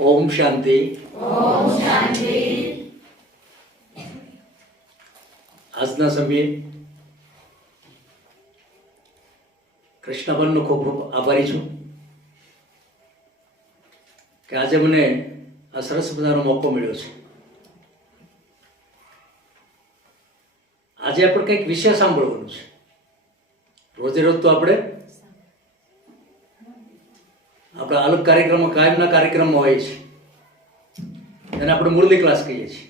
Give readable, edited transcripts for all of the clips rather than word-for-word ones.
ઓમ શાંતિ. ઓમ શાંતિ. આજના સમયે કૃષ્ણબનનો ખૂબ ખૂબ આભારી છું કે આજે મને આ સરસ મજાનો મોકો મળ્યો છે. આજે આપણે કંઈક વિષય સાંભળવાનું છે. રોજે રોજ તો આપણે આપણા અલગ કાર્યક્રમો કાયમના કાર્યક્રમો હોય છે, એને આપણે મુરલી ક્લાસ કહીએ છીએ.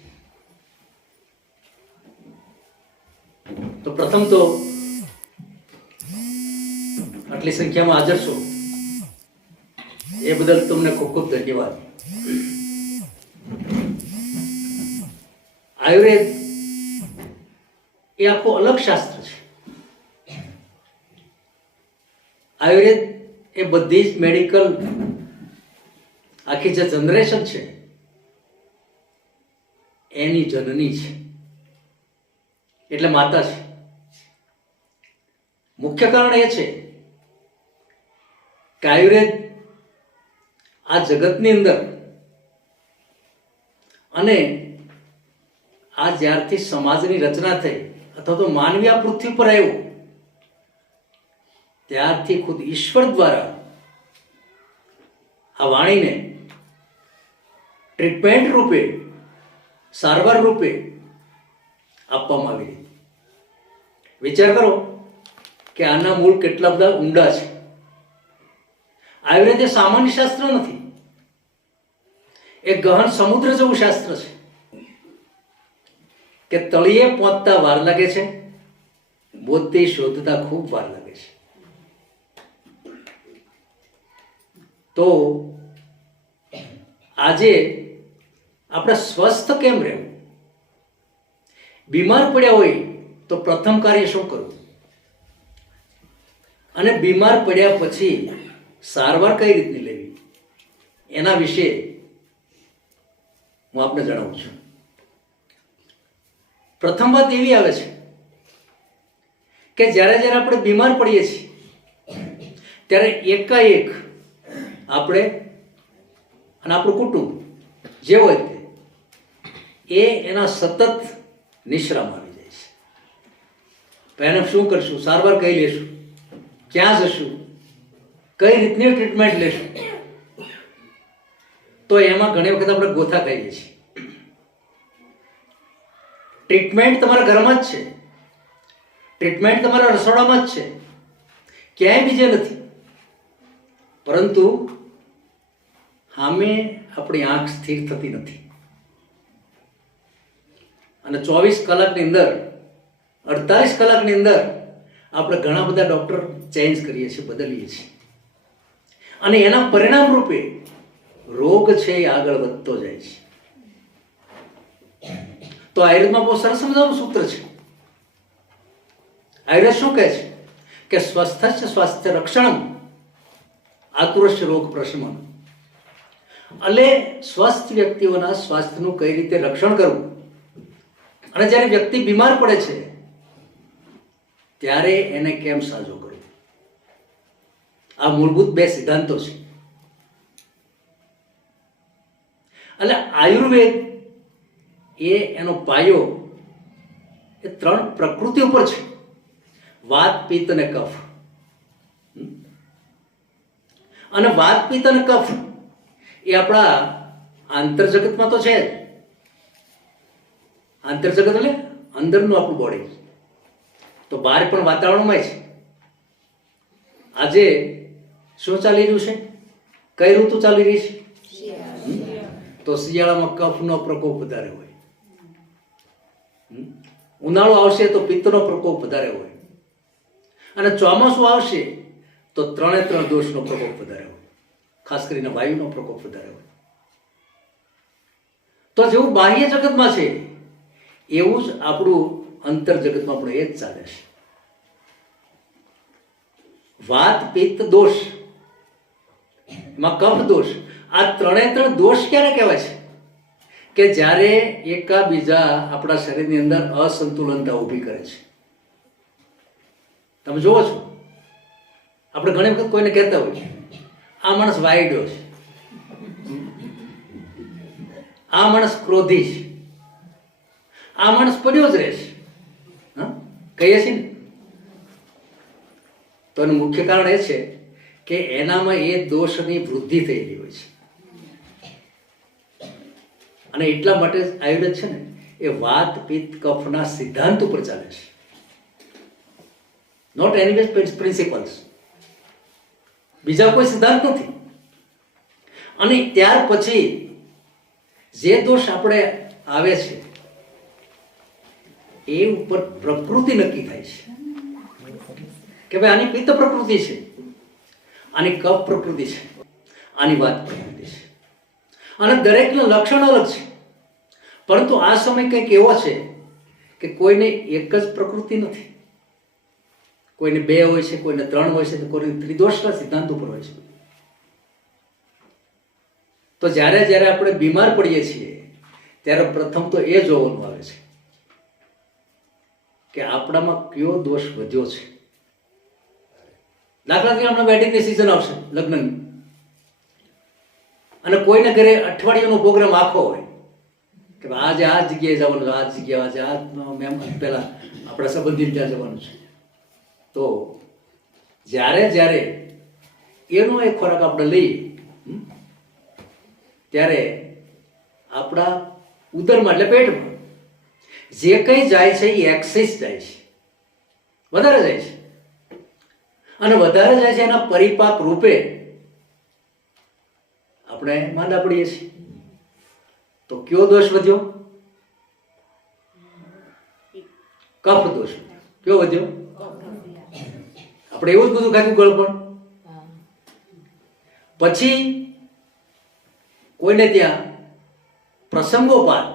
તો પ્રથમ તો આટલી સંખ્યામાં હાજર છો એ બદલ તમને ખૂબ ખૂબ ધન્યવાદ. આયુર્વેદ એ આખું અલગ શાસ્ત્ર છે. આયુર્વેદ એ બધી જ મેડિકલ આખી જે જનરેશન છે એની જનની છે, એટલે માતા છે. મુખ્ય કારણ એ છે કે આયુર્વેદ આ જગતની અંદર અને આ જ્યારથી સમાજની રચના થઈ અથવા તો માનવી આ પૃથ્વી પર આવ્યો ત્યારથી ખુદ ઈશ્વર દ્વારા આ વાણીને ટ્રીટમેન્ટ રૂપે, સારવાર રૂપે આપવામાં આવી રહી. વિચાર કરો કે આના મૂળ કેટલા બધા ઊંડા છે. આયુર્વેદ એ સામાન્ય શાસ્ત્ર નથી, એ ગહન સમુદ્ર જેવું શાસ્ત્ર છે કે તળિયે પહોંચતા વાર લાગે છે, મોતી શોધતા ખૂબ વાર લાગે છે. તો આજે આપણે સ્વસ્થ કેમ રહેવું? બીમાર પડ્યા હોય તો પ્રથમ કાર્ય શું કરવું, અને બીમાર પડ્યા પછી સારવાર કઈ રીતની લેવી, એના વિશે હું આપને જણાવું છું. પ્રથમ વાત એવી આવે છે કે જ્યારે આપણે બીમાર પડીએ છીએ ત્યારે એકાએક આપણે અને આપણું કુટુંબ જે હોય તે એના સતત નિશ્રામ આવી જાય છે. તો એને શું કરશું? સારવાર કઈ લેશું, ક્યાં જશું, કઈ રીતની ટ્રીટમેન્ટ લેશું? તો એમાં ઘણી વખત આપણે ગોથા કહીએ છીએ. ટ્રીટમેન્ટ તમારા ઘરમાં જ છે, ટ્રીટમેન્ટ તમારા રસોડામાં જ છે, ક્યાંય બીજે નથી. પરંતુ સામે આપણી આંખ સ્થિર થતી નથી અને 24 કલાકની અંદર 48 કલાકની અંદર આપણે ઘણા બધા ડોક્ટર ચેન્જ કરીએ છીએ, બદલીએ છીએ, અને એના પરિણામ રૂપે રોગ છે એ આગળ વધતો જાય છે. તો આયુર્વેદમાં બહુ સરસ મજાનું સૂત્ર છે. આયુર્વેદ શું કહે છે કે સ્વસ્થસ્ય સ્વાસ્થ્ય રક્ષણમ આતુરસ્ય રોગ પ્રશમન. એટલે સ્વસ્થ વ્યક્તિઓના સ્વાસ્થ્યનું કઈ રીતે રક્ષણ કરવું, અને જ્યારે વ્યક્તિ બીમાર પડે છે ત્યારે એને કેમ સાજો કરવો, આ મૂળભૂત બે સિદ્ધાંતો છે. એટલે આયુર્વેદ એનો પાયો એ 3 પ્રકૃતિ ઉપર છે: વાત, પિત્ત અને કફ. અને વાત, પિત્ત અને કફ એ આપણા આંતરજગતમાં તો છે જ. આંતરજગત એટલે અંદરનું આપણું બોડી, તો બહાર પણ વાતાવરણમાં છે. આજે શું ચાલી રહ્યું છે? કઈ ઋતુ ચાલી રહી છે? તો શિયાળામાં કફનો પ્રકોપ વધારે હોય, ઉનાળો આવશે તો પિત્તનો પ્રકોપ વધારે હોય, અને ચોમાસું આવશે તો 3 દોષનો પ્રકોપ વધારે હોય, ખાસ કરીને વાયુનો પ્રકોપ વધારે હોય. તો જેવું બાહ્ય જગતમાં છે એવું જ આપણું અંતર જગતમાં પણ એ જ ચાલે છે. વાત, પિત્ત, દોષ, એમાં કફ દોષ, આ 3 દોષ ક્યારે કહેવાય છે? કે જ્યારે એકાબીજા આપણા શરીરની અંદર અસંતુલનતા ઊભી કરે છે. તમે જોવો છો, આપણે ઘણી વખત કોઈને કહેતા હોય આ માણસ વાયડો છે, આ માણસ ક્રોધી છે, આ માણસ પડ્યો જ રહેશે, હા કહીએ છીએ ને. તો એનું મુખ્ય કારણ એ છે કે એનામાં એ દોષની વૃદ્ધિ થયેલી હોય છે. અને એટલા માટે જ આયુર્વેદ છે ને એ વાત પિત્ત કફના સિદ્ધાંત ઉપર ચાલે છે, નોટ એનીવેઝ પ્રિન્સિપલ્સ. બીજા કોઈ સિદ્ધાંત નથી. અને ત્યાર પછી જે દોષ આપણે આવે છે એ ઉપર પ્રકૃતિ નક્કી થાય છે કે ભાઈ આની પિત્ત પ્રકૃતિ છે, આની કફ પ્રકૃતિ છે, આની વાત પ્રકૃતિ છે. અને દરેકનું લક્ષણ અલગ છે. પરંતુ આ સમય કંઈક એવો છે કે કોઈને એક જ પ્રકૃતિ નથી, કોઈને 2 હોય છે, કોઈને 3 હોય છે, તો કોઈને ત્રિદોષના સિદ્ધાંત ઉપર હોય છે. તો જ્યારે જ્યારે આપણે બીમાર પડીએ છીએ ત્યારે પ્રથમ તો એ જોવાનું આવે છે કે આપણામાં કયો દોષ વધ્યો છે. દાખલા તરીકે હમણાં વેડિંગની સિઝન આવશે, લગ્નની, અને કોઈને ઘરે અઠવાડિયાનો પ્રોગ્રામ આખો હોય કે આજે આ જગ્યાએ જવાનું છે, આ જગ્યાએ આજે આ મહેમાન પહેલા આપણા સંબંધી ત્યાં જવાનું છે. તો જ્યારે જ્યારે એનો એક ખોરાક આપણે લઈએ ત્યારે આપણા ઉદરમાં એટલે પેટમાં જે કંઈ જાય છે એ એક્સેસ જાય છે, વધારે જાય છે. અને વધારે જાય છે એના પરિપાક રૂપે આપણે માંદા પડીએ છીએ. તો કયો દોષ વધ્યો? કફ દોષ વધ્યો. કયો વધ્યો? આપણે એવું જ બધું ખાધું ગળપણ. પછી કોઈને ત્યાં પ્રસંગોપાત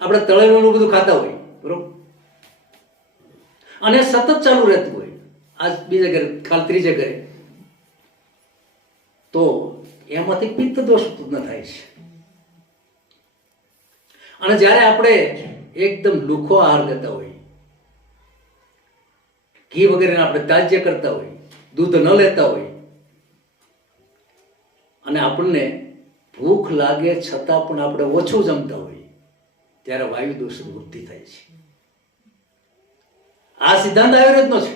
આપણે તળેલું બધું ખાતા હોય, બરોબર, અને સતત ચાલુ રહેતું હોય, આજ બીજા ઘરે, કાલ ત્રીજા ઘરે, તો એમાંથી પિત્ત દોષ ઉત્પન્ન થાય છે. અને જ્યારે આપણે એકદમ લુખો આહાર લેતા હોય, ઘી વગેરે આપણે ત્યાજ્ય કરતા હોય, દૂધ ન લેતા હોય, અને આપણને ભૂખ લાગે છતાં પણ આપણે ઓછું જમતા હોય, ત્યારે વાયુ દોષની વૃદ્ધિ થાય છે. આ સિદ્ધાંત આયુર્વેદનો છે.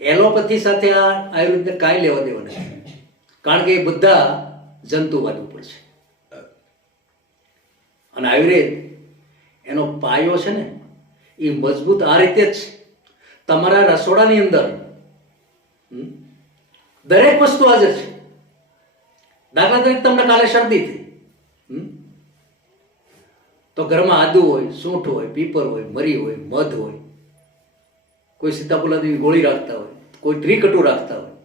એલોપેથી સાથે આ આયુર્વેદને કાંઈ લેવા દેવા નથી, કારણ કે એ બધા જંતુવાદ ઉપર છે. અને આયુર્વેદ એનો પાયો છે ને એ મજબૂત આ રીતે જ છે. તમારા રસોડાની અંદર દરેક વસ્તુ હાજર છે. દાખલા તરીકે તમને કાલે શરદી થઈ, તો ઘરમાં આદુ હોય, સૂંઠ હોય, પીપર હોય, મરી હોય, મધ હોય, કોઈ સીતાફળની ગોળી રાખતા હોય, કોઈ ત્રિકટુ રાખતા હોય,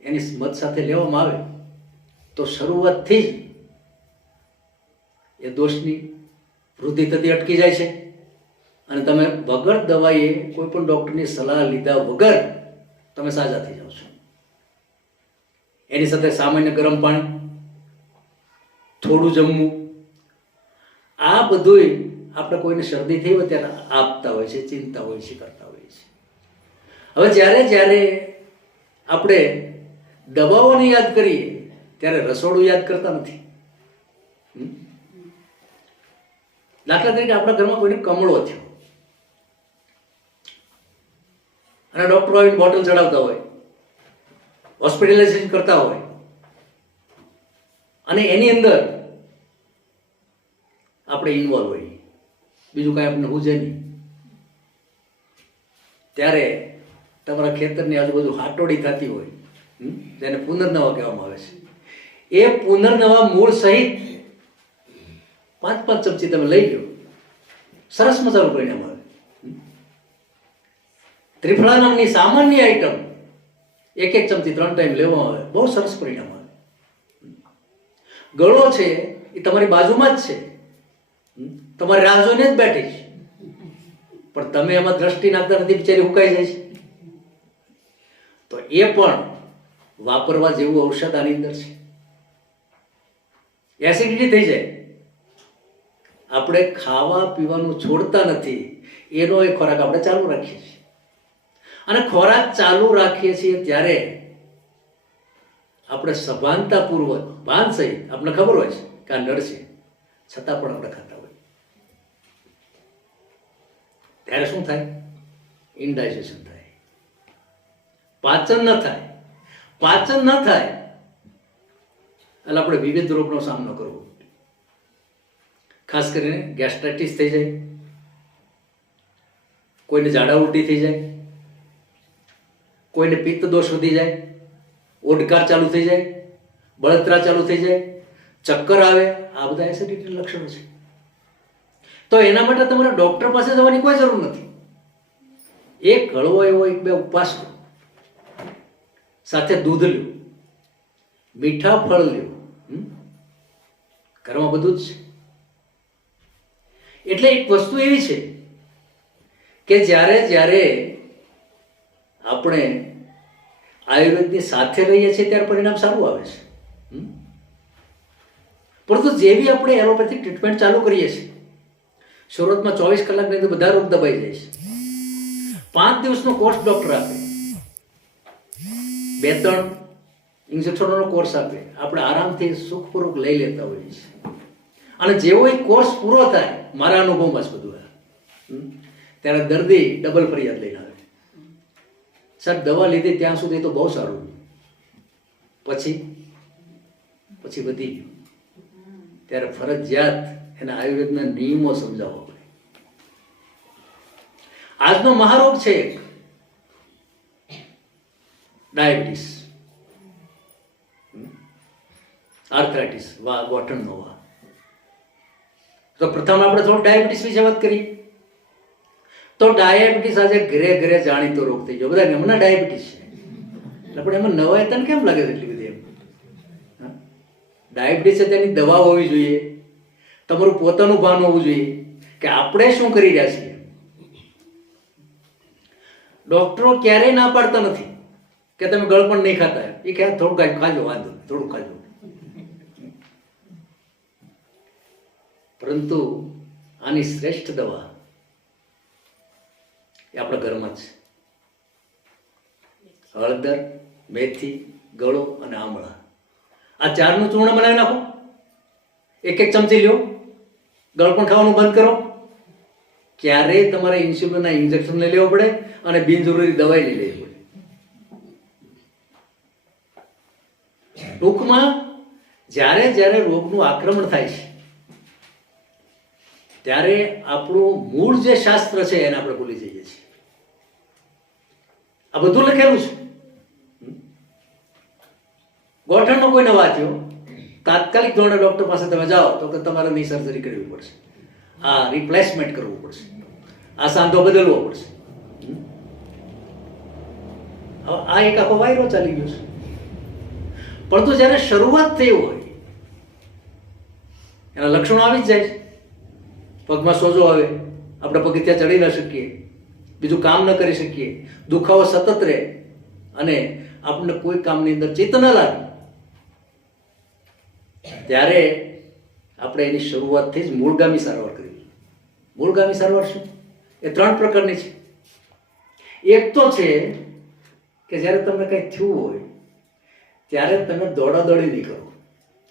એની મધ સાથે લેવામાં આવે તો શરૂઆતથી જ એ દોષની વૃદ્ધિ થતી અટકી જાય છે. અને તમે વગર દવાઈએ કોઈ પણ ડૉક્ટરની સલાહ લીધા વગર તમે સાજા થઈ જાઓ છો. એની સાથે સામાન્ય ગરમ પાણી, થોડું જમવું, આ બધુંય આપણે કોઈને શરદી થઈ હોય ત્યારે આપતા હોય છે, ચિંતા હોય છે, કરતા હોય છે. હવે જ્યારે જ્યારે આપણે દવાઓને યાદ કરીએ ત્યારે રસોડું યાદ કરતા નથી. દાખલા તરીકે આપણા ઘરમાં કોઈને કમળો થયો અને ડોક્ટર આવીને બોટલ ચડાવતા હોય, હોસ્પિટલાઇઝેશન કરતા હોય, અને એની અંદર આપણે ઇન્વોલ્વ હોઈએ, બીજું કાંઈ આપણને પૂછે નહીં, ત્યારે તમારા ખેતરની આજુબાજુ હાટોડી થતી હોય, જેને પુનર્નવા કહેવામાં આવે છે, એ પુનર્નવા મૂળ સહિત 5 ચમચી તમે લઈ લો, સરસ મજાનું પરિણામ આવે. ત્રિફળા નામની સામાન્ય આઈટમ 1 ચમચી 3 ટાઈમ લેવામાં આવે, બહુ સરસ પરિણામ આવે. ગળો છે એ તમારી બાજુમાં જ છે, તમારી રાહ જોઈને જ બેઠી છે, પણ તમે એમાં દ્રષ્ટિ નાખતા નથી, બિચારી હુકાઈ જાય છે. તો એ પણ વાપરવા જેવું ઔષધ આની અંદર છે. એસિડિટી થઈ જાય, આપણે ખાવા પીવાનું છોડતા નથી, એનો એ ખોરાક આપણે ચાલુ રાખીએ છીએ. અને ખોરાક ચાલુ રાખીએ છીએ ત્યારે આપણે સભાનતાપૂર્વક ભાન સહિત આપણને ખબર હોય છે કે આ નળ છે, છતાં પણ આપણે ખાતા હોય, ત્યારે શું થાય? ઇનડાઇજેશન થાય, પાચન ન થાય. પાચન ન થાય એટલે આપણે વિવિધ રોગનો સામનો કરવો. ખાસ કરીને ગેસ્ટ્રાઇટિસ થઈ જાય, કોઈને ઝાડા ઉલટી થઈ જાય, કોઈને પિત્ત દોષ વધી જાય, ઓડકાર ચાલુ થઈ જાય, બળતરા ચાલુ થઈ જાય, ચક્કર આવે. આ બધા એસિડિટીના લક્ષણો છે. તો એના માટે તમારે ડૉક્ટર પાસે જવાની કોઈ જરૂર નથી. એક હળવો એવો 1-2 ઉપવાસ લો, સાથે દૂધ લ્યો, મીઠા ફળ લ્યો, ઘરમાં બધું જ છે. એટલે એક વસ્તુ એવી છે કે જ્યારે જ્યારે આપણે આયુર્વેદની સાથે રહીએ છીએ ત્યારે પરિણામ સારું આવે છે. પરંતુ જેવી આપણે એલોપેથિક ટ્રીટમેન્ટ ચાલુ કરીએ છીએ, શરૂઆતમાં 24 કલાકની અંદર બધા રોગ દબાઈ જાય છે. 5 દિવસનો કોર્સ ડૉક્ટર આપે, 2-3 ઇન્જેક્શનોનો કોર્સ આપે, આપણે આરામથી સુખપૂર્વક લઈ લેતા હોઈએ છીએ. અને જેવો એ કોર્સ પૂરો થાય, મારા અનુભવમાં જ બધું ત્યારે દર્દી ડબલ ફરિયાદ લઈને આવે, સાહેબ દવા લીધી ત્યાં સુધી તો બહુ સારું, પછી વધી ગયું. ત્યારે ફરજિયાત એના આયુર્વેદના નિયમો સમજાવવા પડે. આજનો મહારોગ છે એક ડાયાબિટીસ, આર્થરાઇટિસ, ગોઠણનો વા. તો પ્રથમ આપણે થોડું ડાયાબિટીસ વિશે વાત કરીએ. તો ડાયાબિટીસ આજે ઘરે ઘરે જાણીતો રોગ થઈ ગયો. બધા હમણાં ડાયાબિટીસ છે એટલે પણ એમાં નવાઈ તને કેમ લાગે છે એટલી બધી? એમ ડાયાબિટીસ છે તેની દવા હોવી જોઈએ, તમારું પોતાનું ભાન હોવું જોઈએ કે આપણે શું કરી રહ્યા છીએ. ડૉક્ટરો ક્યારેય ના પાડતા નથી કે તમે ગળપણ નહીં ખાતા. એ કહે થોડું ખાજો, વાંધો થોડું ખાજો. પરંતુ આની શ્રેષ્ઠ દવા એ આપણા ઘરમાં જ છે. હળદર, મેથી, ગળો અને આમળા, આ 4નું ચૂર્ણ બનાવી નાખો, 1-1 ચમચી લ્યો, ગળપણ ખાવાનું બંધ કરો. ક્યારેય તમારે ઇન્સ્યુલિનના ઇન્જેક્શન લઈ લેવો પડે અને બિનજરૂરી દવાઈ લઈ લેવી પડે. ટૂંકમાં જ્યારે જ્યારે રોગનું આક્રમણ થાય છે ત્યારે આપણું મૂળ જે શાસ્ત્ર છે એને આપણે ભૂલી જઈએ છીએ. આ બધું લખેલું છે. ગોઠણનો કોઈને વાંચ્યો, તાત્કાલિક ધોરણે ડૉક્ટર પાસે તમે જાઓ તો કે તમારે ની સર્જરી કરવી પડશે, આ રિપ્લેસમેન્ટ કરવું પડશે, આ સાંધો બદલવો પડશે. હવે આ એક આખો વાયરો ચાલી ગયો છે. પરંતુ જ્યારે શરૂઆત થઈ હોય એના લક્ષણો આવી જ જાય છે. પગમાં સોજો આવે, આપણે પગથિયા ચડી ન શકીએ, બીજું કામ ન કરી શકીએ, દુખાવો સતત રહે અને આપણને કોઈ કામની અંદર ચિત્ત ન લાગે, ત્યારે આપણે એની શરૂઆતથી જ મૂળગામી સારવાર કરવી. મૂળગામી સારવાર શું? એ 3 પ્રકારની છે. એક તો છે કે જ્યારે તમને કંઈ થયું હોય ત્યારે તમે દોડાદોડી નહીં કરો.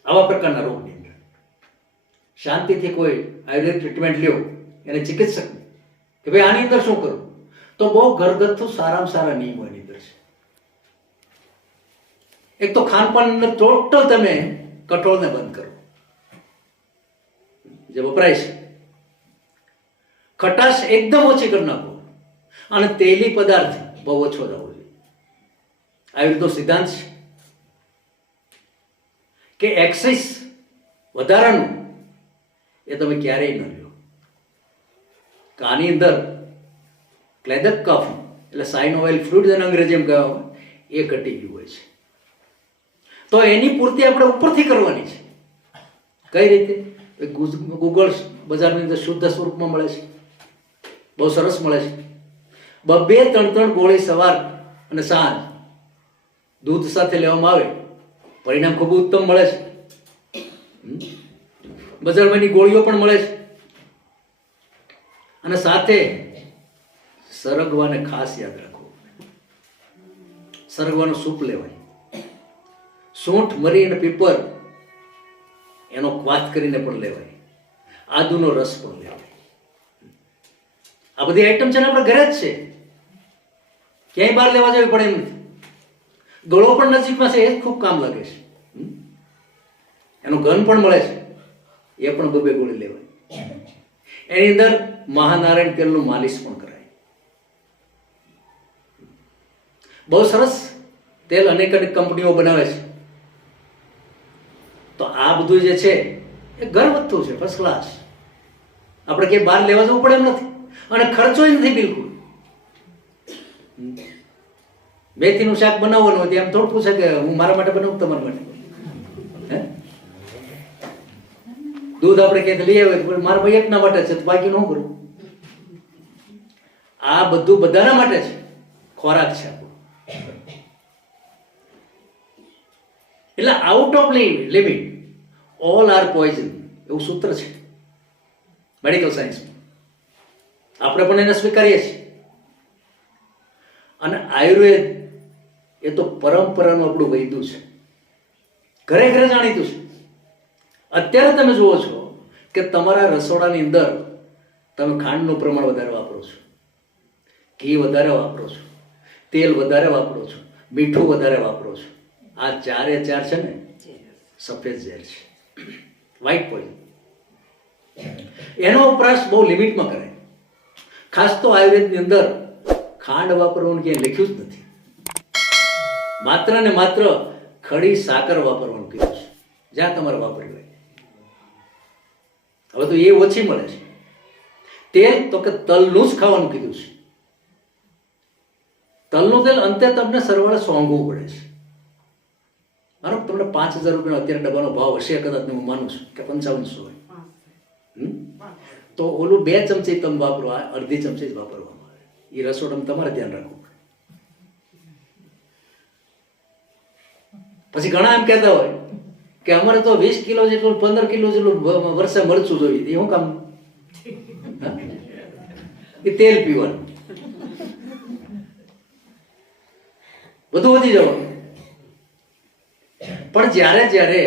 આવા પ્રકારના રોગની અંદર શાંતિથી કોઈ આયુર્વેદ ટ્રીટમેન્ટ લ્યો, એને ચિકિત્સક કે ભાઈ આની અંદર શું કરું, તો બહુ ઘરગથ્થુ સારામાં સારા નિયમો એની અંદર છે. એક તો ખાનપાન અંદર ટોટલ તમે કઠોળને બંધ કરો, જે વપરાય છે. ખટાશ એકદમ ઓછી કરી નાખો અને તેલી પદાર્થ બહુ ઓછો લાવવો જોઈએ. આયુર્વેદનો સિદ્ધાંત છે કે એક્સેસ વધારાનું એ તમે ક્યારેય ન લો. કે આની અંદર ક્લેદક કફ એટલે સાઇનોવાઇલ ફ્લુઇડ જેને અંગ્રેજીમાં કહેવામાં એ ઘટી ગયું હોય છે. તો એની પૂર્તિ આપણે ઉપરથી કરવાની છે. કઈ રીતે? ગૂગળ બજારની અંદર શુદ્ધ સ્વરૂપમાં મળે છે, બહુ સરસ મળે છે. 2-3 ગોળી સવાર અને સાંજ દૂધ સાથે લેવામાં આવે, પરિણામ ખૂબ ઉત્તમ મળે છે. બજારમાંની ગોળીઓ પણ મળે છે. અને સાથે સરગવાને ખાસ યાદ રાખો. સરગવાનું સૂપ લેવાય. સૂંઠ, મરી અને પીપર એનો ક્વાથ કરીને પણ લેવાય, આદુનો રસ પણ લેવાય. આ બધી આઈટમ છે ને આપણે ઘરે જ છે, ક્યાંય બહાર લેવા જવી પડે એમ નથી. ગળો પણ નજીકમાં છે, એ જ ખૂબ કામ લાગે છે. એનો ઘન પણ મળે છે, એ પણ 2 ગોળી લેવાય. એની અંદર મહાનારાયણ તેલનું માલિશ પણ કરાય. બહુ સરસ તેલ અનેક અનેક કંપનીઓ બનાવે છે. તો આ બધું જે છે એ ઘર વસ્તુ છે, ફર્સ્ટ ક્લાસ. આપણે ક્યાંય બહાર લેવા જવું પડે એમ નથી, અને ખર્ચોય નથી બિલકુલ. મેથીનું શાક બનાવવાનું હોય એમ થોડું પૂછે કે હું મારા માટે બનાવું તમારા માટે? હે? દૂધ આપણે ક્યાંક લઈ આવે મારા ભાઈ એકના માટે છે તો બાકી ન કરું. આ બધું બધાના માટે છે, ખોરાક છે આપણો. એટલે out of limit all are poison એવું સૂત્ર છે મેડિકલ સાયન્સમાં. આપણે પણ એને સ્વીકારીએ છીએ. અને આયુર્વેદ એ તો પરંપરાનું આપણું વૈદ્ય છે, ઘરે ઘરે જાણીતું છે. અત્યારે તમે જુઓ છો કે તમારા રસોડાની અંદર તમે ખાંડનું પ્રમાણ વધારે વાપરો છો, ઘી વધારે વાપરો છો, તેલ વધારે વાપરો છો, મીઠું વધારે વાપરો છો. આ 4 એ 4 છે ને સફેદ ઝેર છે, વ્હાઇટ પોઈઝન. એનો વપરાશ બહુ લિમિટમાં કરાય. ખાસ તો આયુર્વેદની અંદર ખાંડ વાપરવાનું ક્યાંય લખ્યું જ નથી. માત્ર ને માત્ર ખડી સાકર વાપરવાનું કીધું છે, જ્યાં તમારે વાપરવી હોય. હવે તો એ ઓછી મળે છે. તેલ તો કે તલનું જ ખાવાનું કીધું છે. તલનું તેલ અંતે તમને સરવાળે સોંગવું પડે છે. મારો તમને 5,000 રૂપિયાનો અત્યારે ડબ્બાનો ભાવ હશે કદાચ, હું માનું છું કે 5500 હોય. તો ઓલું 2 ચમચી તમે વાપરો, આ અડધી ચમચી જ વાપરવામાં આવે. એ રસોડામાં તમારે ધ્યાન રાખવું પડે. પછી ઘણા એમ કહેતા હોય કે અમારે તો 20 કિલો જેટલું 15 કિલો જેટલું વર્ષે મરચું જોઈએ. એ શું કામ? એ તેલ પીવાનું, બધું વધી જવાનું. પણ જ્યારે જ્યારે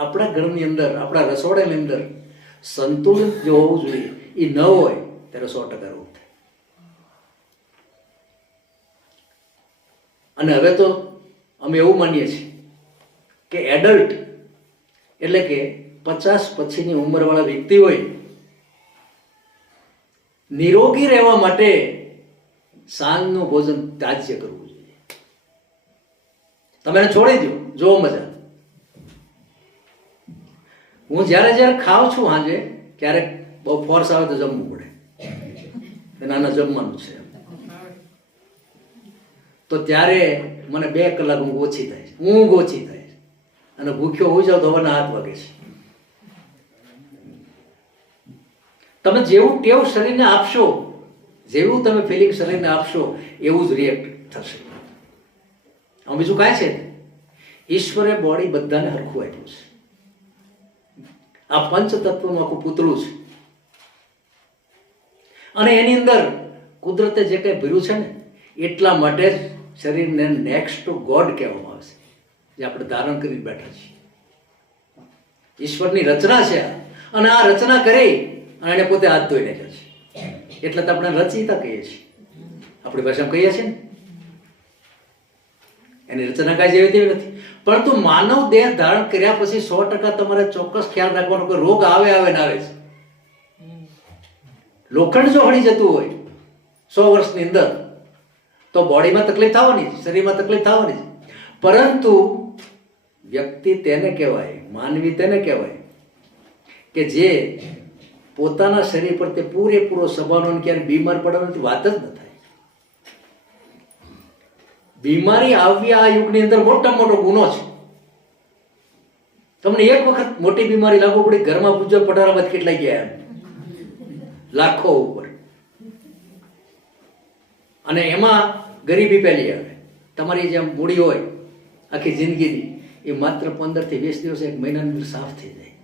આપણા ઘરની અંદર, આપણા રસોડાની અંદર સંતુલિત જે હોવું જોઈએ એ ન હોય ત્યારે 100% રોગ થાય. અને હવે તો અમે એવું માનીએ છીએ કે એડલ્ટ એટલે કે 50 પછીની ઉંમરવાળા વ્યક્તિ હોય, નિરોગી રહેવા માટે સાંજનું ભોજન ત્યાજ્ય કરવું જોઈએ. તમે એને છોડી દો, જોવો મજા. હું જ્યારે જ્યારે ખાઉં છું સાંજે, ક્યારેક બહુ ફોર્સ આવે તો જમવું પડે, નાના જમવાનું છે તો ત્યારે મને 2 કલાક ઊંઘ ઓછી થાય છે, અને ભૂખ્યો હોઈ જાવ તો હવાના 7 વાગે છે. તમે જેવું ટેવ શરીરને આપશો, જેવું તમે ફિલિંગ શરીરને આપશો એવું જ રિએક્ટ થશે. આમ બીજું કાંઈ છે? ઈશ્વરે બોડી બધાને હરખું આપ્યું છે. આ પંચતત્વનું આખું પૂતળું છે, અને એની અંદર કુદરતે જે કંઈ ભર્યું છે ને એટલા માટે જ શરીરને નેક્સ્ટ ટુ ગોડ કહેવામાં આવે છે, જે આપણે ધારણ કરીને બેઠા છીએ. ઈશ્વરની રચના છે અને આ રચના કરી અને એને પોતે હાથ ધોઈ નાખ્યા છે. એટલે તો આપણે રચયિતા કહીએ છીએ, આપણી ભાષામાં કહીએ છીએ ને. એની રચના કાંઈ જેવી તેવી નથી. પરંતુ માનવ દેહ ધારણ કર્યા પછી 100% તમારે ચોક્કસ ખ્યાલ રાખવાનો કે રોગ આવે ને આવે છે. લોખંડ જો હળી જતું હોય 100 વર્ષની અંદર તો બોડીમાં તકલીફ થવાની છે, શરીરમાં તકલીફ થવાની છે. પરંતુ વ્યક્તિ તેને કહેવાય, માનવી તેને કહેવાય કે જે પોતાના શરીર પર તે પૂરેપૂરો સભાનો ક્યારે બીમાર પડવાની વાત જ ન થાય. બીમારી આવવી આ યુગની અંદર મોટામાં મોટો ગુનો છે. તમને એક વખત મોટી બીમારી લાગુ પડી, ઘરમાં પૂજ્ય પટારામાં કેટલાય ગયા? લાખો ઉપર. અને એમાં ગરીબી પહેલી આવે. તમારી જેમ મૂડી હોય આખી જિંદગીની, એ માત્ર 15 થી 20 દિવસ, 1 મહિનાની અંદર સાફ થઈ જાય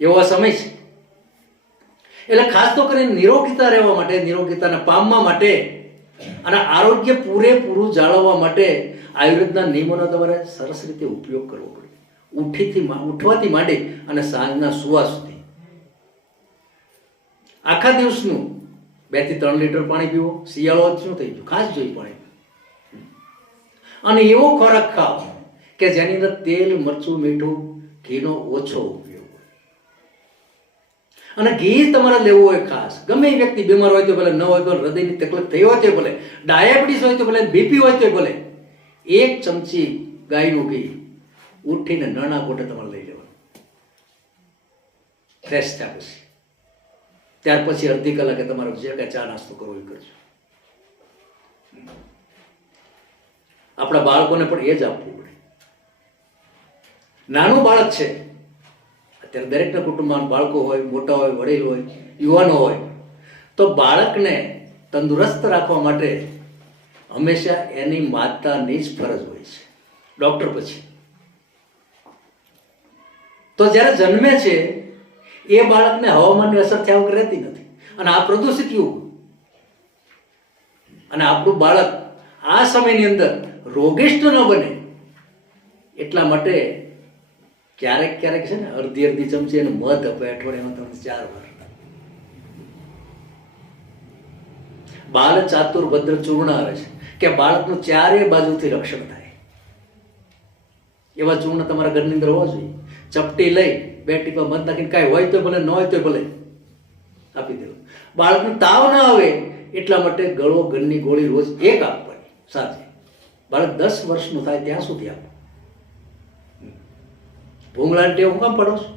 એવો આ સમય છે. એટલે ખાસ તો કરીને નિરોગીતા રહેવા માટે, નિરોગીતાને પામવા માટે અને આરોગ્ય પૂરેપૂરું જાળવવા માટે આયુર્વેદના નિયમોનો તમારે સરસ રીતે ઉપયોગ કરવો પડે. ઉઠવાથી માંડી અને સાંજના સુવા સુધી આખા દિવસનું 2 થી 3 લીટર પાણી પીવો. શિયાળો શું થઈ ગયું, ખાસ જોઈએ પાણી. અને એવો ખોરાક ખાઓ કે જેની અંદર તેલ, મરચું, મીઠું, ઘીનો ઓછો ઉપયોગ હોય. અને ઘી તમારે લેવું હોય ખાસ. ગમે એ વ્યક્તિ બીમાર હોય તો ભલે, ન હોય તો હૃદયની તકલીફ થઈ હોય તો ભલે, ડાયાબિટીસ હોય તો ભલે, બીપી હોય તો ભલે, 1 ચમચી ગાયનું ઘી ઉઠીને નાના કોટે તમારે લઈ લેવાનું. ફ્રેશ થયા પછી ત્યાર પછી અડધી કલાકે તમારે જે કાંઈ ચા નાસ્તો કરવો એ કરજો. આપણા બાળકોને પણ એ જ આપવું પડે. નાનું બાળક છે, અત્યારે દરેકના કુટુંબમાં બાળકો હોય, મોટા હોય, વડીલ હોય, યુવાનો હોય, તો બાળકને તંદુરસ્ત રાખવા માટે હંમેશા એની માતાની જ ફરજ હોય છે, ડૉક્ટર પછી. તો જ્યારે જન્મે છે એ બાળકને હવામાનની અસર થયા વગર રહેતી નથી. અને આ પ્રદૂષિત યુગ, અને આપણું બાળક આ સમયની અંદર રોગિષ્ટ ન બને એટલા માટે ક્યારેક ક્યારેક છે ને અડધી ચમચી એનું મધ આપે અઠવાડિયામાં તમને 4 વાર. બાલ ચાતુર ભદ્ર ચૂર્ણ આવે છે કે બાળકનું ચારે બાજુથી રક્ષણ થાય. એવા ચૂર્ણ તમારા ઘરની અંદર હોવા જોઈએ. ચપટી લઈ 2 ટીપા મધ નાખીને કાંઈ હોય તો ભલે, ન હોય તો ભલે આપી દેવું. બાળકને તાવ ન આવે એટલા માટે ગળો ઘરની ગોળી રોજ 1 આપવાની સાંજે. બાળક 10 વર્ષનું થાય ત્યાં સુધી આપો. ભૂંગળાની ટેવ હું કામ પડો છો?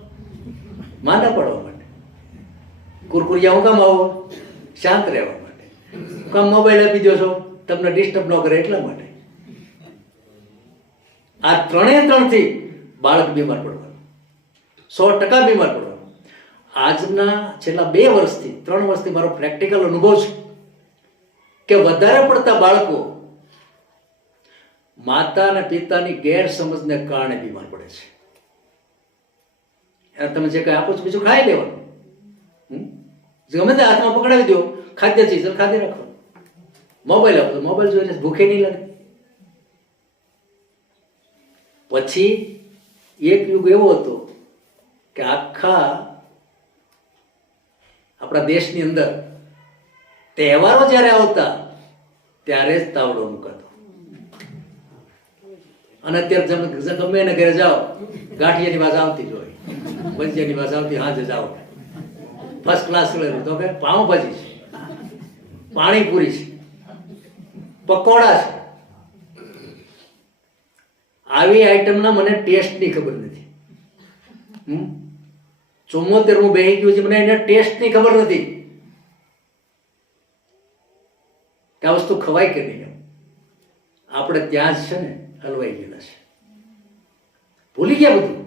માંદા પડવા માટે. કુરકુરિયા હું કામ આવો? શાંત રહેવા માટે. કામ મોબાઈલ આપી દો છો તમને ડિસ્ટર્બ ન કરે એટલા માટે. આ 3 થી બાળક બીમાર પડવાનું, 100% બીમાર પડવાનું. આજના છેલ્લા 2 વર્ષથી 3 વર્ષથી મારો પ્રેક્ટિકલ અનુભવ છે કે વધારે પડતા બાળકો માતા અને પિતાની ગેરસમજને કારણે બીમાર પડે છે. તમે જે કંઈ આપો છો બીજું ખાઈ લેવાનું. ગમે તે હાથમાં પકડાવી દો, ખાદ્ય ચીજ ખાધે રાખો. મોબાઈલ આપો તો મોબાઈલ જોઈને ભૂખે નહીં લાગે. પછી એક યુગ એવો હતો કે આખા આપણા દેશની અંદર તહેવારો જ્યારે આવતા ત્યારે જ તાવડો મુકાતો. અને અત્યારે ગમે એને ઘરે જાઓ, ગાંઠિયાની વાત આવતી જ હોય, ભજીયાની વાત આવતી, હાજે જાઓ ફર્સ્ટ ક્લાસ લેવું તો કે પાઉંભાજી છે, પાણીપુરી છે, પકોડા છે. આવી આઈટમના મને ટેસ્ટની ખબર નથી. 74 બેહી ગયું છે, મને એના ટેસ્ટની ખબર નથી કે આ વસ્તુ ખવાય કે નહીં. આપણે ત્યાં જ છે ને હલવાઈ ગયેલા છે. ભૂલી ગયા બધું.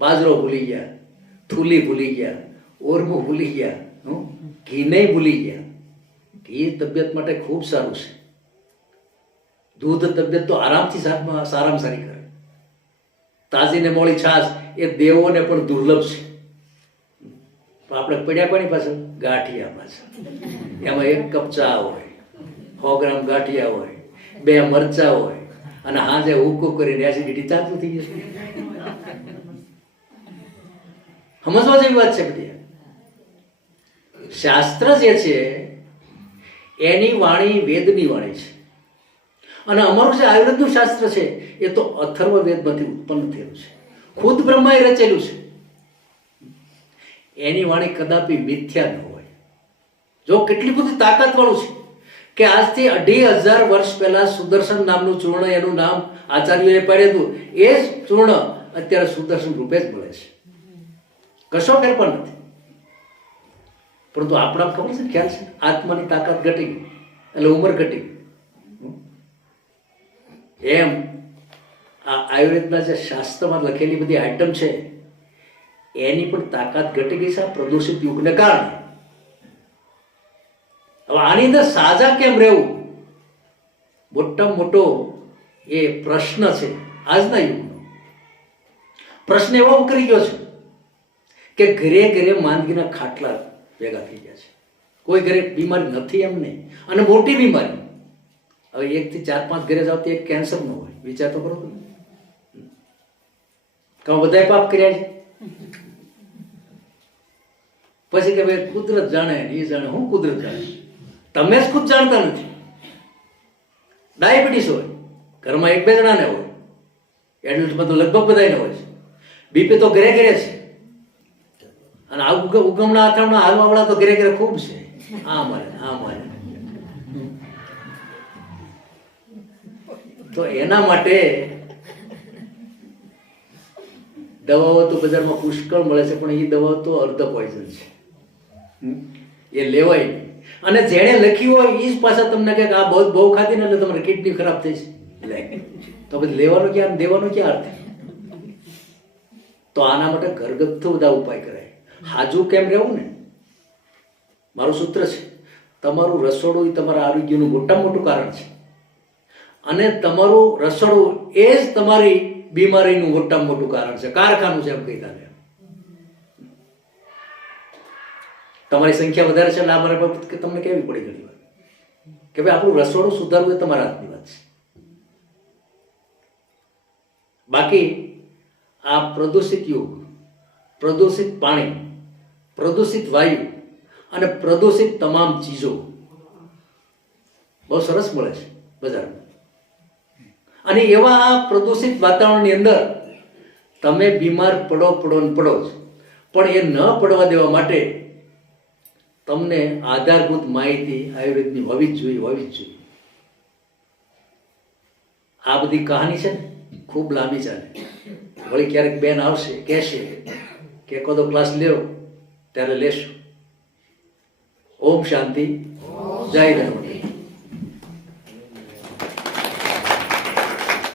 બાજરો ભૂલી ગયા, થૂલી ભૂલી ગયા, ઓરમું ભૂલી ગયા, ઘી નહીં ભૂલી ગયા. ઘી તબિયત માટે ખૂબ સારું છે. દૂધ તબિયત તો આરામથી સારામાં સારી કરે. તાજી ને મોળી છાશ એ દેવોને પણ દુર્લભ છે. પણ આપણે પડ્યા કોની પાછળ? ગાંઠિયા પાછળ. એમાં 1 કપ ચા હોય, 100 ગ્રામ ગાંઠિયા હોય, 2 મરચા હોય, અને હાજે હુકો કરીને એસિડિટી ચાલુ થઈ જશે. સમજવા જેવી વાત છે બધી. શાસ્ત્ર જે છે એની વાણી વેદની વાણી છે. અને અમારું જે આયુર્વેદનું શાસ્ત્ર છે એ તો અથર્વવેદમાંથી ઉત્પન્ન થયેલું છે. ખુદ બ્રહ્માએ રચેલું છે. એની વાણી કદાપી મિથ્યા ન હોય. જો કેટલી બધી તાકાતવાળું છે કે આજથી 2500 વર્ષ પહેલા સુદર્શન નામનું ચૂર્ણ, એનું નામ આચાર્યોએ પાડ્યું હતું. એ જ ચૂર્ણ અત્યારે સુદર્શન રૂપે જ મળે છે. કશો ફેરફાર નથી. પરંતુ આપણા ખબર છે, ખ્યાલ છે, આત્માની તાકાત ઘટી ગઈ એટલે ઉંમર ઘટી ગઈ. એમ આ આયુર્વેદના જે શાસ્ત્રમાં લખેલી બધી આઈટમ છે એની પણ તાકાત ઘટી ગઈ છે આ પ્રદૂષિત યુગને કારણે. હવે આની અંદર સાજા કેમ રહેવું, મોટામાં મોટો એ પ્રશ્ન છે આજના યુગનો. પ્રશ્ન એવો કરી ગયો છે કે ઘરે ઘરે માંદગીના ખાટલા ભેગા થઈ ગયા છે. કોઈ ઘરે બીમારી નથી એમ નહીં, અને મોટી બીમારી. હવે 1 થી 4 5 ઘરે જાવ તો એક કેન્સર નો હોય. વિચાર તો કરો તમે. કાં બધાય પાપ કર્યા છે. પછી કે ભાઈ કુદરત જાણે એ જાણે. હું કુદરત જાણે? તમે જ ખુદ જાણતા નથી. ડાયાબિટીસ હોય ઘરમાં 1-2 જણાને હોય, એડલ્ટમાં તો લગભગ બધાને હોય છે. બીપી તો ઘરે ઘરે છે, અને આ ઉગમણા આથમણા હાલવાવાળા તો ઘરે ઘરે ખૂબ છે. આ મારે તો એના માટે દવાઓ તો બજારમાં પુષ્કળ મળે છે, પણ એ દવાઓ તો અર્ધ પોઈઝન છે. એ લેવાય નહીં. અને જેણે લખ્યું હોય એ જ પાછા તમને કહે કે આ બહુ ખાધી ને એટલે તમારી કિડની ખરાબ થઈ છે. તો પછી લેવાનું ક્યાં દેવાનું ક્યાં અર્થ? તો આના માટે ઘરગથ્થુ બધા ઉપાય કરાય. હાજુ કેમ રહેવું ને? મારું સૂત્ર છે, તમારું રસોડું એ તમારા આરોગ્યનું મોટામાં મોટું કારણ છે, અને તમારું રસોડું એ જ તમારી બીમારીનું મોટામાં મોટું કારણ છે. કારખાનું છે એમ કહીતા ને. તમારી સંખ્યા વધારે છે એટલે આ મારા બાબત તમને કેવી પડી ઘણી વાર કે ભાઈ આપણું રસોડું સુધારવું એ તમારા હાથની વાત છે. બાકી આ પ્રદૂષિત યુગ, પ્રદૂષિત પાણી, પ્રદૂષિત વાયુ અને પ્રદૂષિત તમામ ચીજો બહુ સરસ મળે છે બજારમાં. અને એવા આ પ્રદૂષિત વાતાવરણની અંદર તમે બીમાર પડો ને પડો જ. પણ એ ન પડવા દેવા માટે તમને આધારભૂત માહિતી આયુર્વેદની હોવી જ જોઈએ. આ બધી કહાની છે ને ખૂબ લાંબી ચાલે. વળી ક્યારેક બેન આવશે કહેશે કે કદો ક્લાસ લેવો ત્યારે લેશું. ઓમ શાંતિ, જય ધર્મ.